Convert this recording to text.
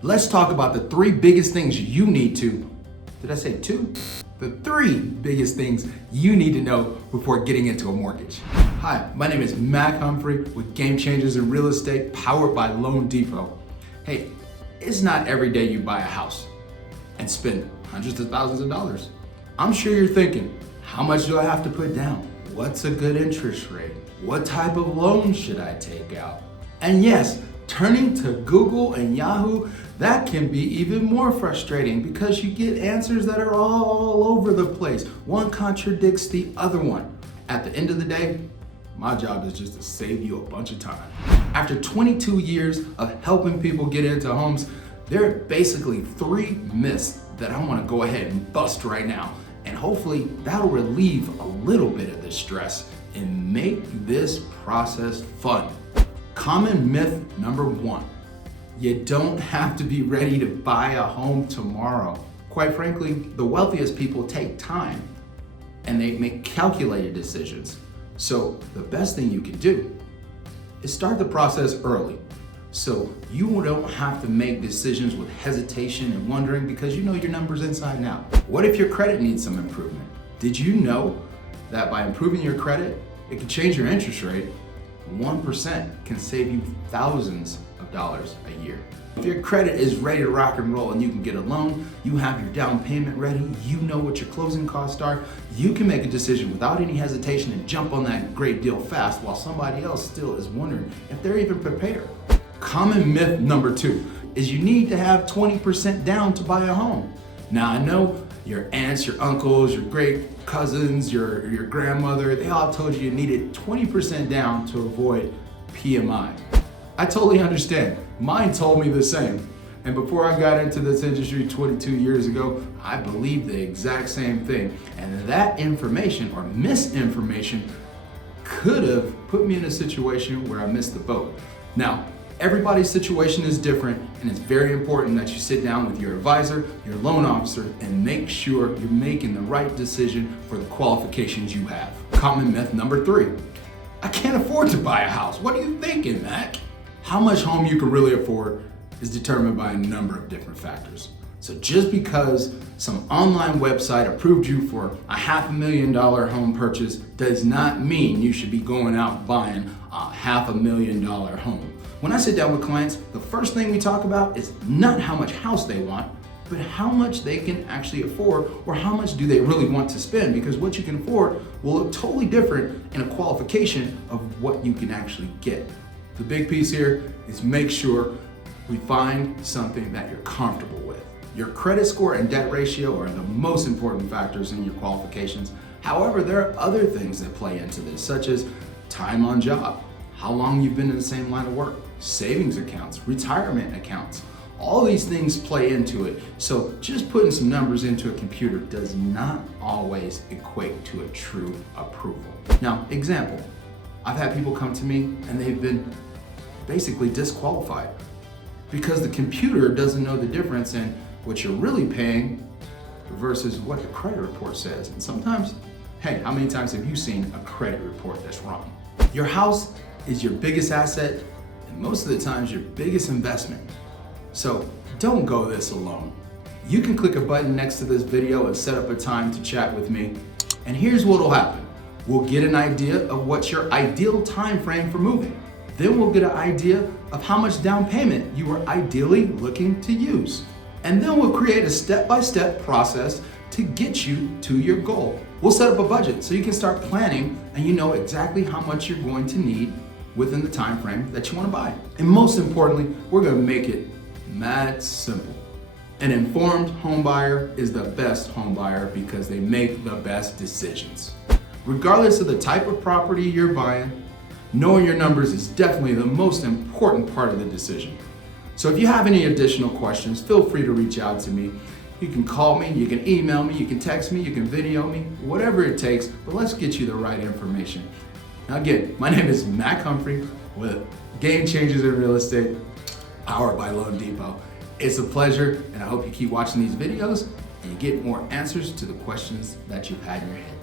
Let's talk about the three biggest things you need to, did I say two? The three biggest things you need to know before getting into a mortgage. Hi, my name is Mack Humphrey with Game Changers in Real Estate, powered by Loan Depot. Hey, it's not every day you buy a house and spend hundreds of thousands of dollars. I'm sure you're thinking, how much do I have to put down? What's a good interest rate? What type of loan should I take out? And yes, turning to Google and Yahoo, that can be even more frustrating because you get answers that are all over the place. One contradicts the other one. At the end of the day, my job is just to save you a bunch of time. After 22 years of helping people get into homes, there are basically three myths that I want to go ahead and bust right now. And hopefully that'll relieve a little bit of the stress and make this process fun. Common myth number one, you don't have to be ready to buy a home tomorrow. Quite frankly, the wealthiest people take time and they make calculated decisions. So the best thing you can do is start the process early. So you don't have to make decisions with hesitation and wondering because you know your numbers inside and out. What if your credit needs some improvement? Did you know that by improving your credit, it can change your interest rate? 1% can save you thousands of dollars a year. If your credit is ready to rock and roll and you can get a loan, you have your down payment ready, you know what your closing costs are, you can make a decision without any hesitation and jump on that great deal fast while somebody else still is wondering if they're even prepared. Common myth number two is you need to have 20% down to buy a home. Now I know your aunts, your uncles, your great cousins, your grandmother, they all told you needed 20% down to avoid PMI. I totally understand. Mine told me the same. And before I got into this industry 22 years ago, I believed the exact same thing. And that information or misinformation could have put me in a situation where I missed the boat. Now, everybody's situation is different, and it's very important that you sit down with your advisor, your loan officer, and make sure you're making the right decision for the qualifications you have. Common myth number three, I can't afford to buy a house. What are you thinking, Mac? How much home you can really afford is determined by a number of different factors. So just because some online website approved you for a $500,000 home purchase does not mean you should be going out buying a $500,000 home. When I sit down with clients, the first thing we talk about is not how much house they want, but how much they can actually afford or how much do they really want to spend, because what you can afford will look totally different in a qualification of what you can actually get. The big piece here is make sure we find something that you're comfortable with. Your credit score and debt ratio are the most important factors in your qualifications. However, there are other things that play into this, such as time on job, how long you've been in the same line of work, savings accounts, retirement accounts. All these things play into it. So just putting some numbers into a computer does not always equate to a true approval. Now, example, I've had people come to me and they've been basically disqualified because the computer doesn't know the difference in what you're really paying versus what the credit report says. And sometimes, hey, how many times have you seen a credit report that's wrong? Your house is your biggest asset and most of the times your biggest investment. So don't go this alone. You can click a button next to this video and set up a time to chat with me. And here's what will happen. We'll get an idea of what's your ideal time frame for moving. Then we'll get an idea of how much down payment you are ideally looking to use. And then we'll create a step-by-step process to get you to your goal. We'll set up a budget so you can start planning and you know exactly how much you're going to need within the time frame that you want to buy. And most importantly, we're going to make it mad simple. An informed home buyer is the best home buyer because they make the best decisions. Regardless of the type of property you're buying, knowing your numbers is definitely the most important part of the decision. So if you have any additional questions, feel free to reach out to me. You can call me, you can email me, you can text me, you can video me, whatever it takes, but let's get you the right information. Now again, my name is Mack Humphrey with Game Changers in Real Estate, powered by Loan Depot. It's a pleasure, and I hope you keep watching these videos and you get more answers to the questions that you've had in your head.